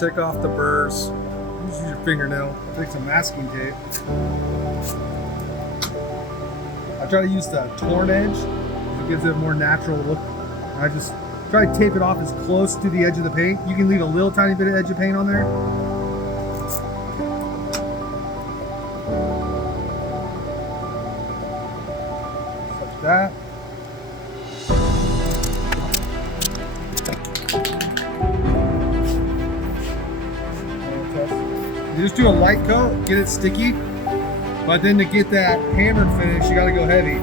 take off the burrs. Use your fingernail. Take some masking tape. I try to use the torn edge. It gives it a more natural look. I just try to tape it off as close to the edge of the paint. You can leave a little tiny bit of edge of paint on there. Like that. You just do a light coat, get it sticky, but then to get that hammered finish, you gotta go heavy.